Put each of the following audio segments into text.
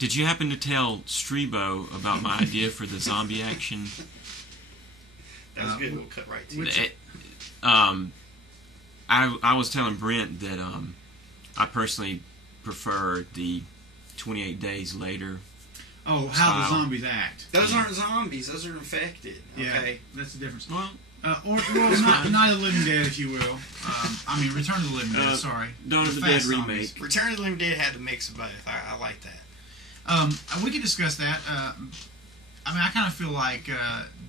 Did you happen to tell Streebo about my idea for the zombie action? That was good. We'll cut right to it. I was telling Brent that I personally prefer the 28 days later. Oh, how the zombies act. Those aren't zombies. Those are infected. Okay. Yeah, that's the difference. Well, Night of the Living Dead, if you will. I mean, Return of the Living Dead. Sorry, Dawn of the Dead remake. Return of the Living Dead had the mix of both. I like that. We could discuss that. I mean, I kind of feel like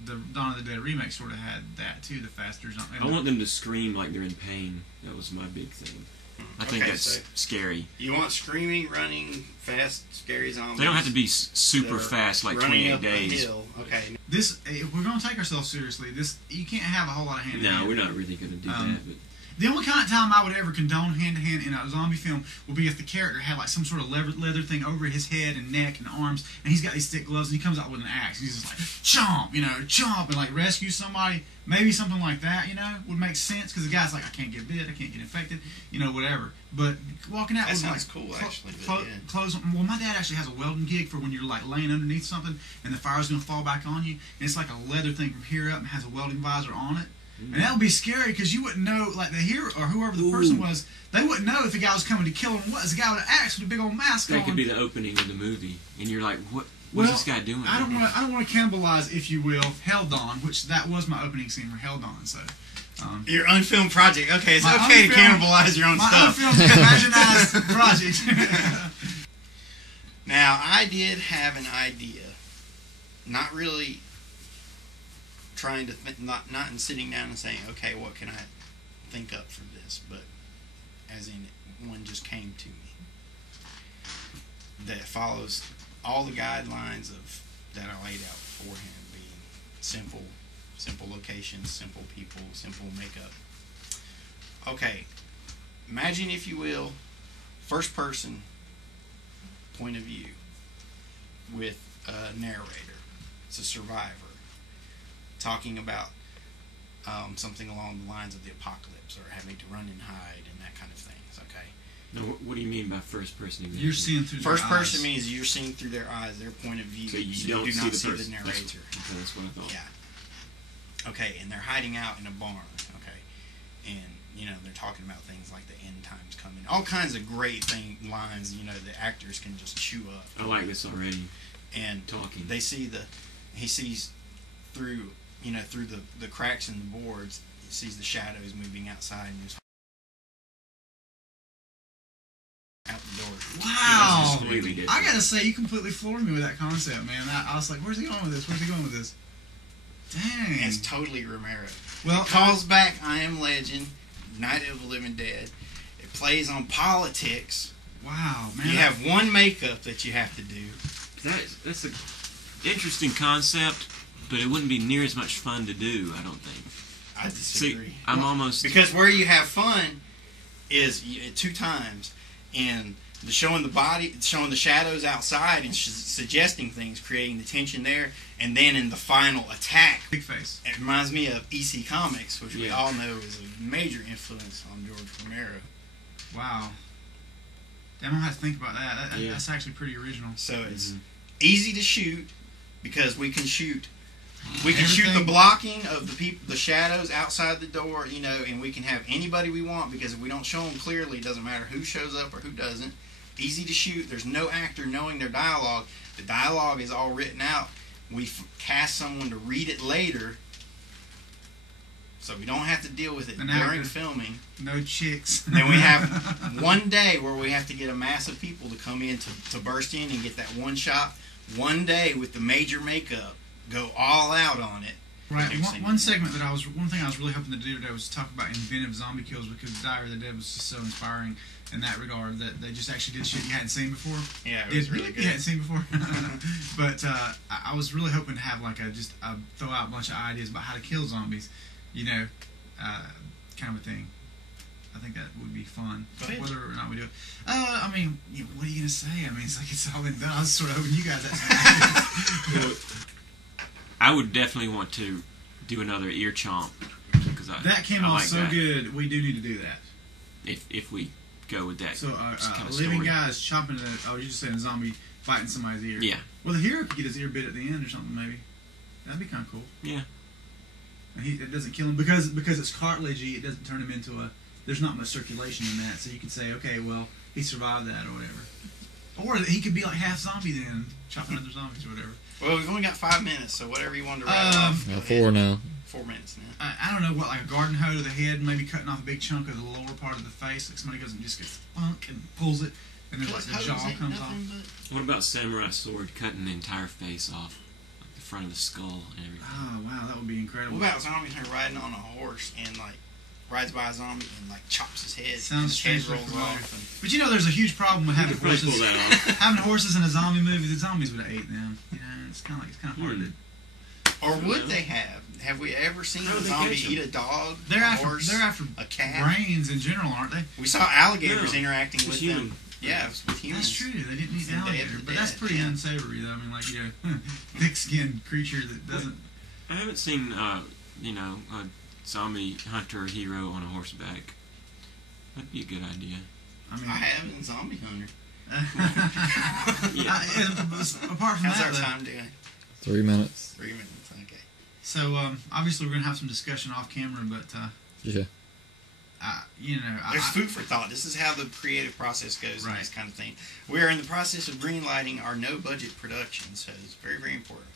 the Dawn of the Dead remake sort of had that too. The faster zombie. I want them to scream like they're in pain. That was my big thing. I think that's scary. You want screaming, running, fast, scary zombies. They don't have to be super fast, like 28 days. Okay. This, if we're going to take ourselves seriously, you can't have a whole lot of hand-to-hand. No, we're not really going to do that. But the only kind of time I would ever condone hand-to-hand in a zombie film would be if the character had like some sort of leather thing over his head and neck and arms, and he's got these thick gloves, and he comes out with an axe. And he's just like, chomp, chomp, and like rescue somebody. Maybe something like that, would make sense, because the guy's like, I can't get bit, I can't get infected, whatever. But walking out with like cool, actually. Clothes. Well, my dad actually has a welding gig for when you're like laying underneath something and the fire's going to fall back on you, and it's like a leather thing from here up and has a welding visor on it. And that would be scary because you wouldn't know, like the hero or whoever the person was, they wouldn't know if the guy was coming to kill them. What is the guy with an axe with a big old mask on? That could be the opening of the movie, and you're like, What's this guy doing? I don't want to cannibalize, if you will, Hell Dawn, which that was my opening scene for Hell Dawn. So your unfilmed project. Okay, it's okay to cannibalize your own stuff. My unfilmed imaginized project. Now, I did have an idea, not really trying to not in sitting down and saying, okay, what can I think up for this, but as in one just came to me that follows all the guidelines that I laid out beforehand, being simple locations, simple people, simple makeup. Okay, imagine, if you will, first person point of view with a narrator. It's a survivor talking about something along the lines of the apocalypse or having to run and hide and that kind of things. Okay. Now, what do you mean by first person? You're seeing through their eyes. First person means you're seeing through their eyes, their point of view. So you do not see the narrator. That's what I thought. Yeah. Okay, and they're hiding out in a barn. Okay, and they're talking about things like the end times coming. All kinds of great lines. The actors can just chew up. I like this already. And talking. He sees through the cracks in the boards. He sees the shadows moving outside and just out the door. Wow! I gotta say, you completely floored me with that concept, man. I was like, where's he going with this? Dang. And it's totally Romero. Well, it calls back I Am Legend, Night of the Living Dead. It plays on politics. Wow, man. You have one makeup that you have to do. That's an interesting concept, but it wouldn't be near as much fun to do, I don't think. I disagree. See, I'm almost... Because where you have fun is 2 times. And showing the body, showing the shadows outside and suggesting things, creating the tension there. And then in the final attack... Big face. It reminds me of EC Comics, which we all know is a major influence on George Romero. Wow. I don't have to think about that. That's actually pretty original. So it's easy to shoot because we can shoot. We can shoot the blocking of the shadows outside the door, and we can have anybody we want because if we don't show them clearly, it doesn't matter who shows up or who doesn't. Easy to shoot. There's no actor knowing their dialogue. The dialogue is all written out. We cast someone to read it later, so we don't have to deal with it during filming. No chicks. Then we have one day where we have to get a mass of people to come in to burst in and get that one shot. One day with the major makeup. Go all out on it. Right. One thing I was really hoping to do today was talk about inventive zombie kills, because Diary of the Dead was just so inspiring in that regard that they just actually did shit you hadn't seen before. Yeah, it was really good. You hadn't seen before. But I was really hoping to have just throw out a bunch of ideas about how to kill zombies, kind of a thing. I think that would be fun. Whether or not we do it. I mean, what are you gonna say? I mean, it's all been done. I was sort of hoping you guys had some. I would definitely want to do another ear chomp. That came out so good. We do need to do that. If we go with that. So kind of living story. guys chopping. You just saying zombie biting somebody's ear. Yeah. Well, the hero could get his ear bit at the end or something, maybe. That'd be kind of cool. Yeah. And it doesn't kill him because it's cartilagey. It doesn't turn him into a. There's not much circulation in that, so you could say, okay, well, he survived that or whatever. Or he could be like half zombie then, chopping other zombies or whatever. Well, we've only got 5 minutes, so whatever you want to wrap off. 4 now. 4 minutes now. I don't know what, like a garden hoe to the head, maybe cutting off a big chunk of the lower part of the face, like somebody goes and just gets thunk and pulls it, and then like the jaw comes off. What about samurai sword cutting the entire face off, like the front of the skull and everything? Oh wow, that would be incredible. What about zombie hunter riding on a horse and like rides by a zombie and like chops his head? Sounds his head strangely rolls familiar. off. And But you know, there's a huge problem with having You could probably horses. pull that off. Having horses in a zombie movie, the zombies would have ate them. You know, it's kind of hard to. or would they have? Have we ever seen How a do they zombie catch 'em? eat a dog, They're a after horse, a cat? brains in general, aren't they? We saw alligators No, interacting it's with human. them. Yeah, with humans. That's true. They didn't eat Dead alligator, to but that's dead, pretty yeah. unsavory, though. I mean, like thick-skinned creature that doesn't. I haven't seen, a zombie hunter hero on a horseback. That'd be a good idea. I mean, I have in Zombie Hunter. apart from How's that, our though, time doing? 3 minutes. 3 minutes. Okay. so obviously we're gonna have some discussion off camera, but Yeah. There's food for thought. This is how the creative process goes in Right. this kind of thing. We are in the process of greenlighting our no-budget production, so it's very, very important.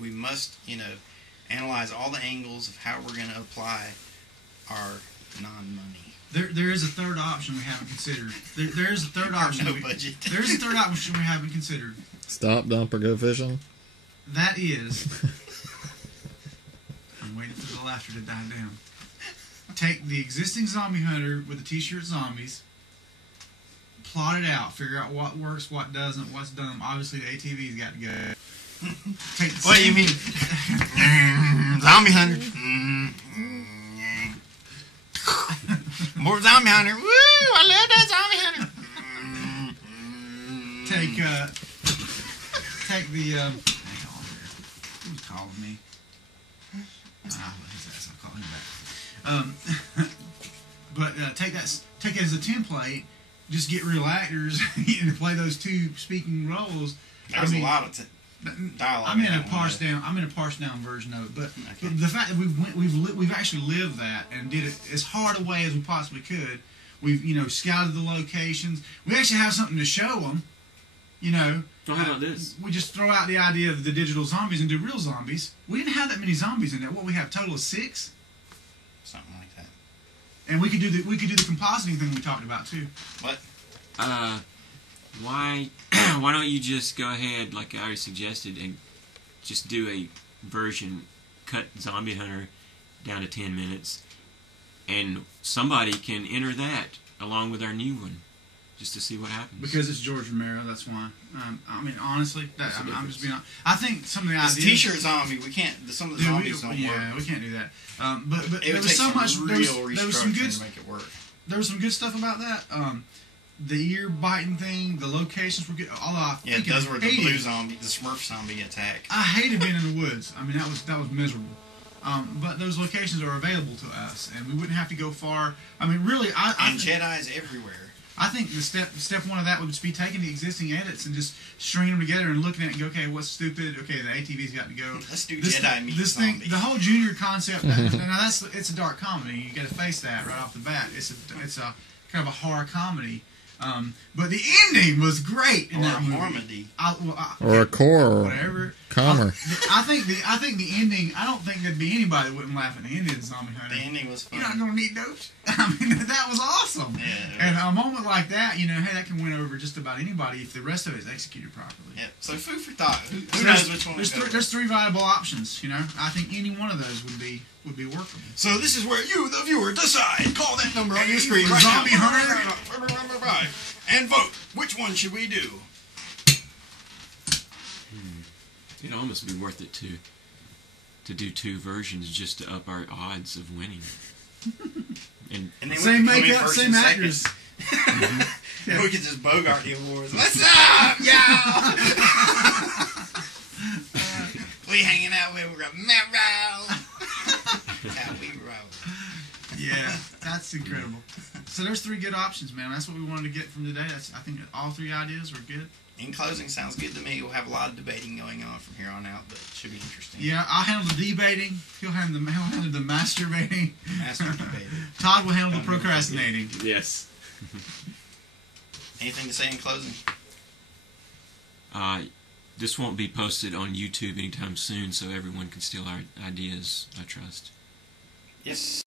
We must, analyze all the angles of how we're going to apply our non-money. there is a third option we haven't considered. There is a third option. No budget. There is a third option we haven't considered. Stop, dump, or go fishing. That is. I'm waiting for the laughter to die down. Take the existing zombie hunter with the t-shirt zombies, plot it out, figure out what works, what doesn't, what's dumb. Obviously, the ATV's got to go. Take the What do you mean? Zombie Hunter. More Zombie Hunter. Woo! I love that Zombie Hunter. Take the. Hang on here. Who's calling me? His ass. I'll call him back. But take that as a template. Just get real actors and play those two speaking roles. There's a lot of dialogue. I'm in a that one, parsed down version of it, but Okay. the fact that we've actually lived that and did it as hard a way as we possibly could. We've scouted the locations. We actually have something to show them. So how about this? We just throw out the idea of the digital zombies and do real zombies. We didn't have that many zombies in there. What we have total of 6, Something like that. and we could do the compositing thing we talked about too. What? Why don't you just go ahead, like I already suggested, and just do a version, cut Zombie Hunter down to 10 minutes, and somebody can enter that along with our new one, just to see what happens. Because it's George Romero, that's why. I mean, honestly, I'm just being honest. I think some of the This ideas. T-shirt zombie. We can't. Some of the zombies don't yeah, work. we can't do that. But It there would was take so some much. real There was some good. restructuring to make it work. There was some good stuff about that. The ear biting thing, the locations were good. Although I Yeah, think those were the hated- blue zombie, the Smurf zombie attack. I hated being in the woods. I mean, that was miserable. But those locations are available to us, and we wouldn't have to go far. I mean, really, And Jedi's everywhere. I think the step one of that would just be taking the existing edits and just stringing them together and looking at it and go, okay, what's stupid? Okay, the ATV's got to go. Let's do This Jedi meet this zombie. thing, the whole junior concept. Now it's a dark comedy. You got to face that right off the bat. It's a kind of a horror comedy. But the ending was great in Or that a movie. Normandy. Or a core. Whatever. Calmer. I think the ending. I don't think there'd be anybody that wouldn't laugh at the ending of Zombie Hunter. The ending was fun. You're not gonna need those. I mean, that was awesome. Yeah. And a moment like that, hey, that can win over just about anybody if the rest of it is executed properly. Yeah. So food for thought. Who So knows which one there's to go with? there's 3 viable options. I think any one of those would be workable. So this is where you, the viewer, decide. Call that number on your screen For right Zombie now. Hunter. And vote. Which one should we do? It'd almost be worth it to do 2 versions just to up our odds of winning. And And then Same we can come in makeup, first same and second. actors. And we can just Bogart the awards. What's up, y'all? We hanging out with Romero. That's how we roll. Yeah, that's incredible. So there's 3 good options, man. That's what we wanted to get from today. I think all 3 ideas were good. In closing, sounds good to me. We'll have a lot of debating going on from here on out, but it should be interesting. Yeah, I'll handle the debating. He'll handle the masturbating. Master debating. Todd will handle the procrastinating. Yes. Anything to say in closing? This won't be posted on YouTube anytime soon, so everyone can steal our ideas, I trust. Yes.